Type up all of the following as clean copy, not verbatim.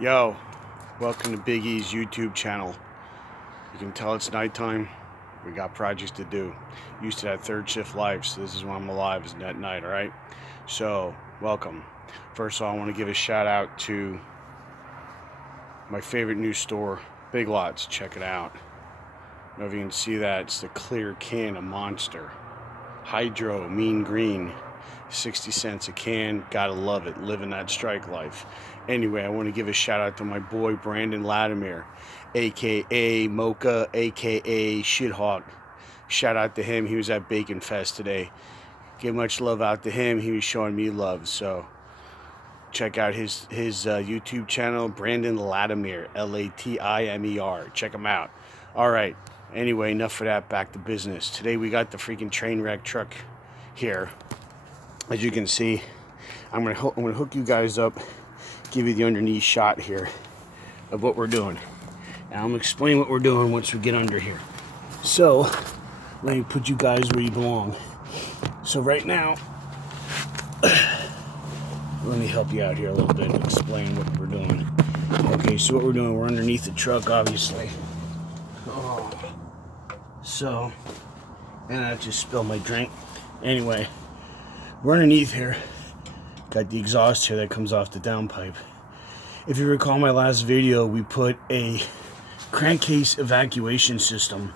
Yo, welcome to Big E's YouTube channel. You can tell it's nighttime. We got projects to do. Used to that third shift life, so this is when I'm alive, is at night, alright? So, welcome. First of all, I want to give a shout out to my favorite new store, Big Lots. Check it out. I don't know if you can see that. It's the clear can of Monster. Hydro, mean green. 60 cents a can. Gotta love it. Living that strike life. Anyway, I want to give a shout out to my boy Brandon Latimer, aka Mocha, aka Shithawk. Shout out to him. He was at Bacon Fest today. Give much love out to him. He was showing me love. So check out his YouTube channel, Brandon Latimer, Latimer. Check him out. All right. Anyway, enough of that. Back to business. Today we got the freaking train wreck truck here. As you can see, I'm gonna hook you guys up, give you the underneath shot here of what we're doing. Now I'm gonna explain what we're doing once we get under here. So let me put you guys where you belong. So right now, let me help you out here a little bit and explain what we're doing. Okay, so what we're doing, we're underneath the truck, obviously. Oh, so, and I just spilled my drink. Anyway, we're underneath here. Got the exhaust here that comes off the downpipe. If you recall my last video, we put a crankcase evacuation system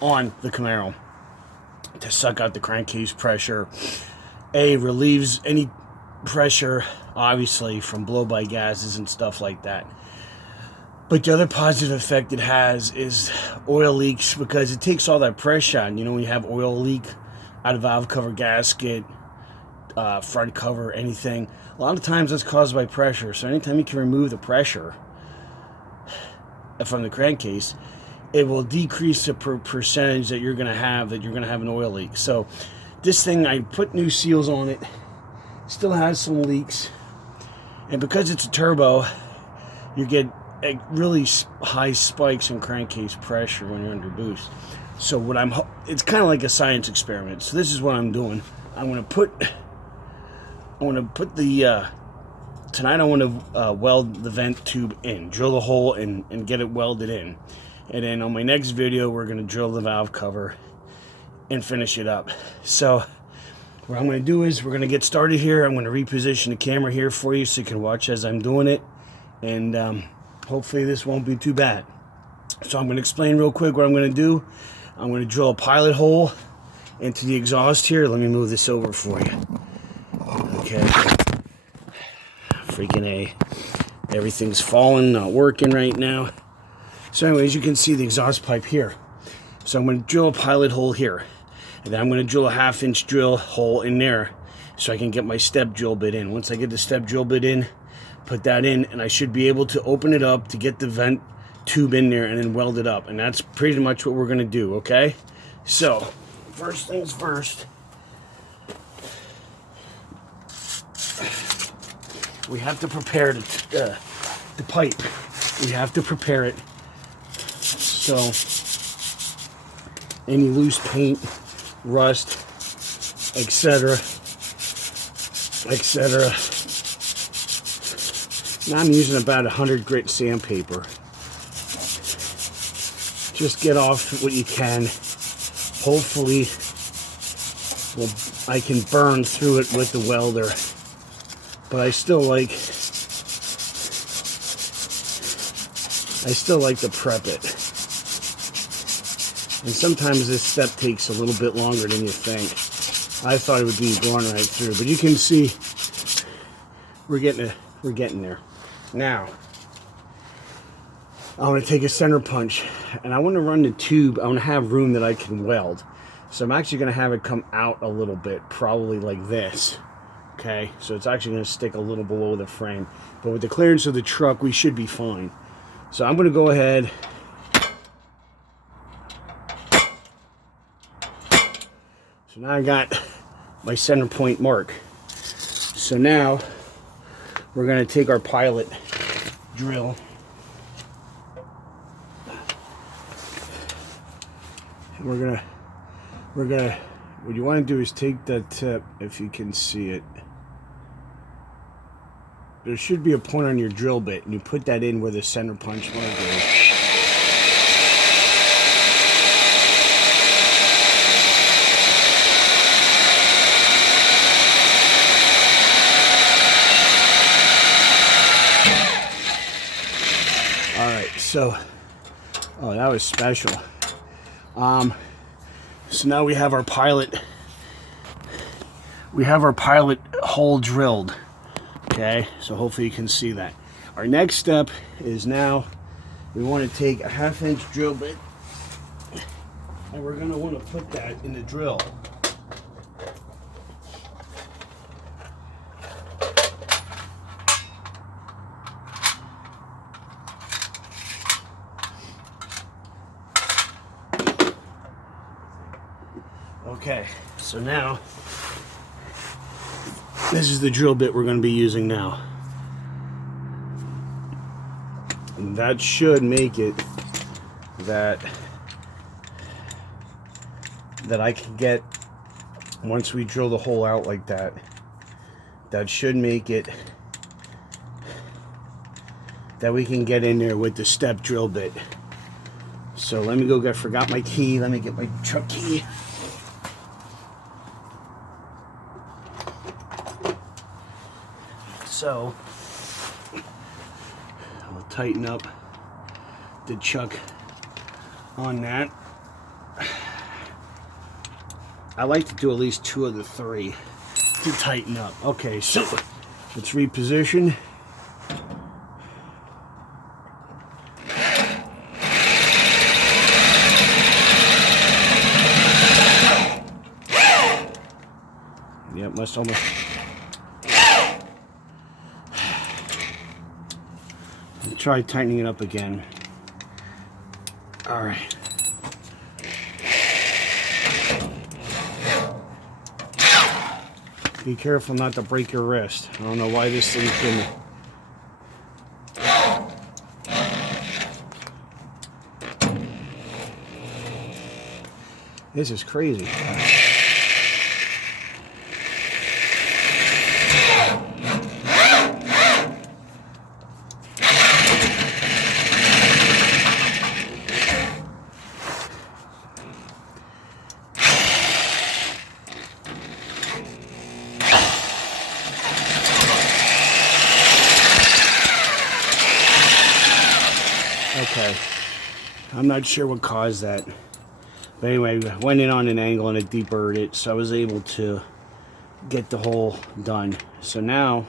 on the Camaro to suck out the crankcase pressure. Relieves any pressure, obviously, from blow-by gases and stuff like that. But the other positive effect it has is oil leaks, because it takes all that pressure out. You know, when you have oil leak out of valve cover, gasket, front cover, anything, a lot of times that's caused by pressure. So anytime you can remove the pressure from the crankcase, it will decrease the percentage that you're going to have an oil leak. So this thing, I put new seals on it, still has some leaks, and because it's a turbo, you get really high spikes in crankcase pressure when you're under boost. So it's kind of like a science experiment. So this is what I'm doing. I want to put the tonight I want to weld the vent tube in, drill the hole and get it welded in. And then on my next video, we're going to drill the valve cover and finish it up. So what I'm going to do is we're going to get started here. I'm going to reposition the camera here for you so you can watch as I'm doing it. And hopefully this won't be too bad. So I'm going to explain real quick what I'm going to do. I'm going to drill a pilot hole into the exhaust here. Let me move this over for you. Okay. Freaking A. Everything's falling, not working right now. So anyways, you can see the exhaust pipe here. So I'm going to drill a pilot hole here. And then I'm going to drill a 1/2-inch drill hole in there so I can get my step drill bit in. Once I get the step drill bit in, put that in, and I should be able to open it up to get the vent tube in there and then weld it up. And that's pretty much what we're going to do, okay? So, first things first. We have to prepare the pipe. We have to prepare it. So, any loose paint, rust, etc. Now I'm using about 100 grit sandpaper. Just get off what you can. Hopefully, I can burn through it with the welder. But I still like to prep it. And sometimes this step takes a little bit longer than you think. I thought it would be going right through, but you can see we're getting there. Now, I want to take a center punch, and I want to run the tube. I want to have room that I can weld. So I'm actually going to have it come out a little bit, probably like this. Okay, so it's actually going to stick a little below the frame. But with the clearance of the truck, we should be fine. So I'm going to go ahead. So now I got my center point mark. So now we're going to take our pilot drill. And we're going to, what you want to do is take that tip, if you can see it. there should be a point on your drill bit, and you put that in where the center punch mark is. Alright, so, oh, that was special. So now we have our pilot. We have our pilot hole drilled. Okay, so hopefully you can see that. Our next step is now we want to take a 1/2 inch drill bit, and we're going to want to put that in the drill. Okay, so now this is the drill bit we're going to be using now. And that should make it that I can get, once we drill the hole out like that, that should make it that we can get in there with the step drill bit. So let me go get, forgot my key. Let me get my truck key. So I'll tighten up the chuck on that. I like to do at least 2 of the 3 to tighten up. Okay, so let's reposition. Yep, must almost. Try tightening it up again. All right. Be careful not to break your wrist. I don't know why this thing can. This is crazy. Okay, I'm not sure what caused that, but anyway, I went in on an angle and it deburred it, so I was able to get the hole done. So now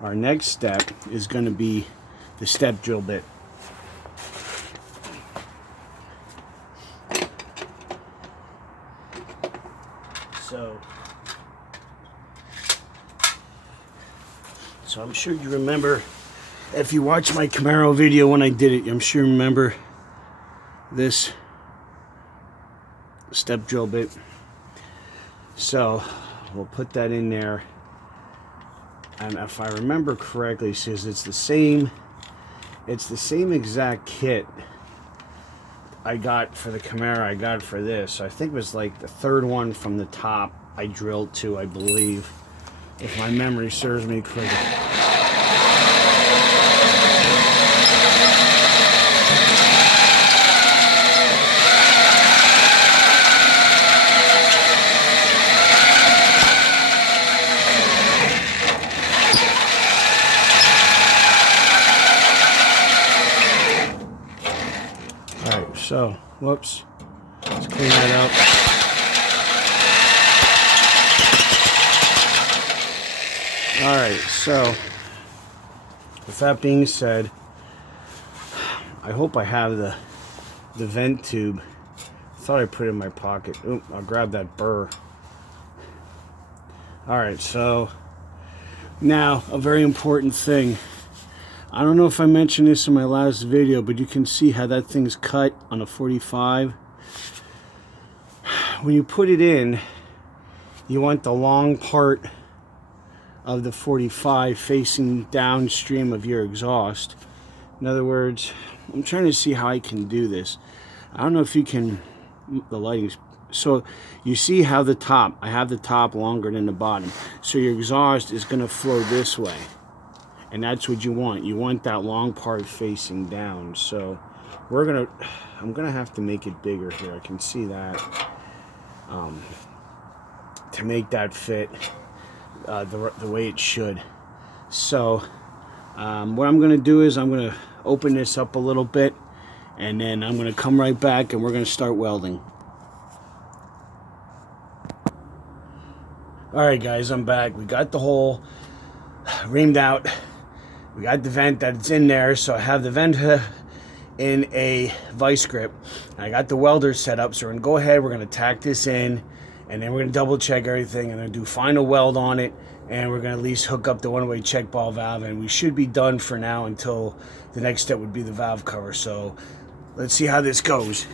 our next step is going to be the step drill bit. So I'm sure you remember, if you watched my Camaro video when I did it, I'm sure you remember this step drill bit. So we'll put that in there, and if I remember correctly, it says it's the same exact kit I got for the Camaro I got for this. So I think it was like the 3rd one from the top I drilled to, I believe, if my memory serves me correctly. Alright, so, whoops. Let's clean that up. Alright, so with that being said, I hope I have the vent tube. I thought I put it in my pocket. Oop, I'll grab that burr. Alright, so now a very important thing. I don't know if I mentioned this in my last video, but you can see how that thing's cut on a 45. When you put it in, you want the long part of the 45 facing downstream of your exhaust. In other words, I'm trying to see how I can do this. I don't know if you can, the lighting's, so you see how the top, I have the top longer than the bottom. So your exhaust is going to flow this way. and that's what you want. You want that long part facing down. So I'm gonna have to make it bigger here. I can see that, to make that fit the way it should. So what I'm gonna do is I'm gonna open this up a little bit, and then I'm gonna come right back and we're gonna start welding. Alright guys, I'm back. We got the hole reamed out. We got the vent that's in there, so I have the vent in a vice grip. I got the welder set up, so we're gonna go ahead, we're gonna tack this in, and then we're gonna double check everything, and then do final weld on it, and we're gonna at least hook up the one-way check ball valve, and we should be done for now until the next step would be the valve cover. So let's see how this goes.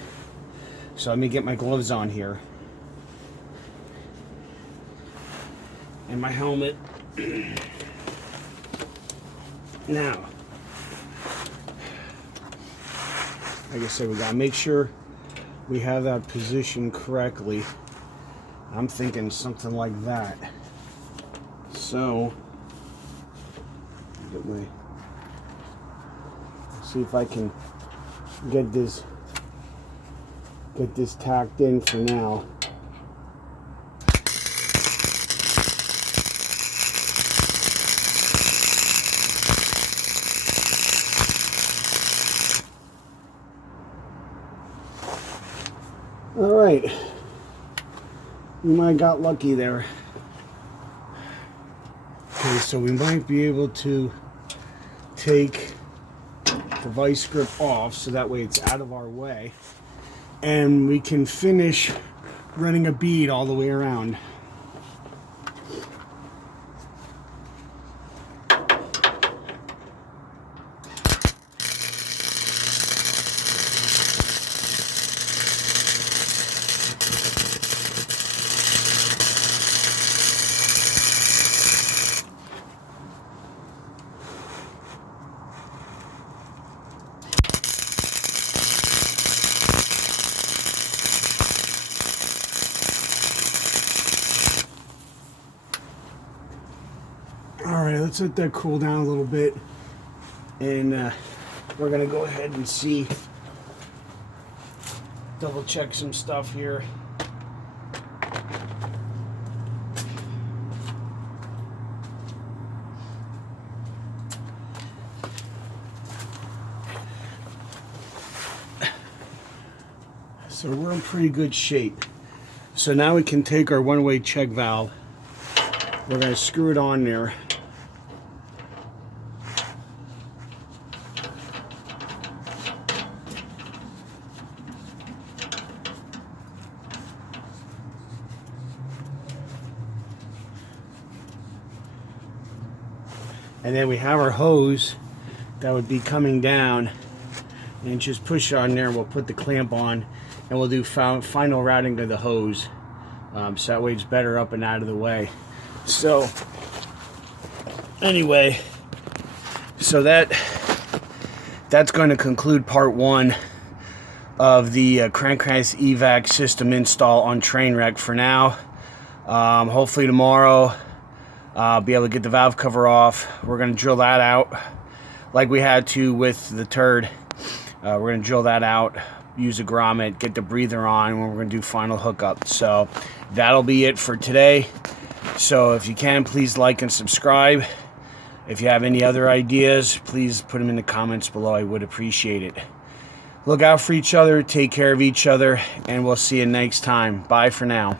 So let me get my gloves on here and my helmet. Now, like I said, we gotta make sure we have that position correctly. I'm thinking something like that. So, see if I can get this tacked in for now. All right, we might have got lucky there. Okay, so we might be able to take the vice grip off so that way it's out of our way, and we can finish running a bead all the way around. Alright, let's let that cool down a little bit, and we're gonna go ahead and see, double check some stuff here. So we're in pretty good shape. So now we can take our one-way check valve. We're going to screw it on there. And then we have our hose that would be coming down, and just push it on there, and we'll put the clamp on, and we'll do final routing to the hose, so that way it's better up and out of the way. So anyway, so that's going to conclude part one of the Crankcase evac system install on Trainwreck for now. Hopefully tomorrow I'll be able to get the valve cover off. We're going to drill that out like we had to with the turd. We're going to drill that out, use a grommet, get the breather on, and we're going to do final hookup. So that'll be it for today. So if you can, please like and subscribe. If you have any other ideas, please put them in the comments below. I would appreciate it. Look out for each other, take care of each other, and we'll see you next time. Bye for now.